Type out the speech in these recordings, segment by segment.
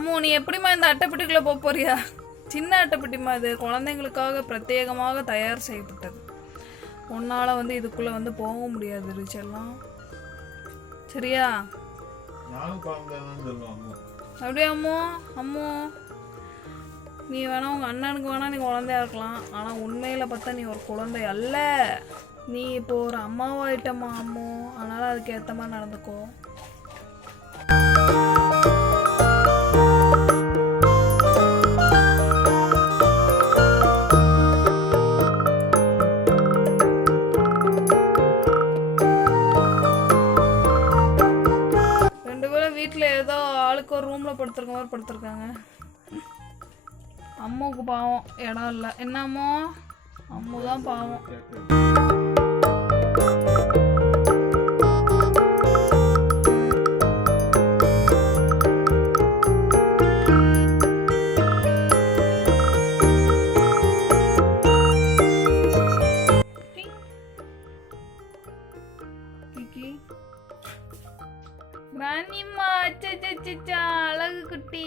அம்மோ நீ எப்படிம்மா இந்த அட்டைப்பெட்டிக்குள்ளே போக போறியா? சின்ன அட்டைப்பெட்டிமா, இது குழந்தைங்களுக்காக பிரத்யேகமாக தயார் செய்யப்பட்டது. உன்னால் வந்து இதுக்குள்ளே வந்து போக முடியாது ரிச்செல்லாம், சரியா? அப்படியே அம்மோ அம்மோ நீ வேணா உங்கள் அண்ணனுக்கு வேணா நீ குழந்தையா இருக்கலாம், ஆனால் உண்மையில் பார்த்தா நீ ஒரு குழந்தை அல்ல. நீ இப்போ ஒரு அம்மாவாயிட்டம்மா அம்மோ, அதனால் அதுக்கு ஏற்ற மாதிரி நடந்துக்கோ. ரெண்டு பேரும் வீட்டில் ஏதோ ஆளுக்கு ஒரு ரூமில் படுத்துருக்க மாதிரி படுத்துருக்காங்க. அம்மாவுக்கு பாவம் இடம் இல்லை. என்னம்மோ அம்மு தான் பாவம். கிராணிம்மா, அச்சா அழகு குட்டி.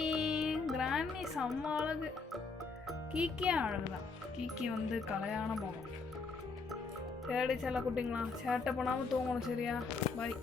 கிராணி செம்ம அழகு. கீக்கியே அழகுதான். கீக்கி வந்து கலையான முகம். தேடி செல்ல குட்டிங்களா, சேட்டை பண்ணாமல் தூங்கணும், சரியா? பாய்.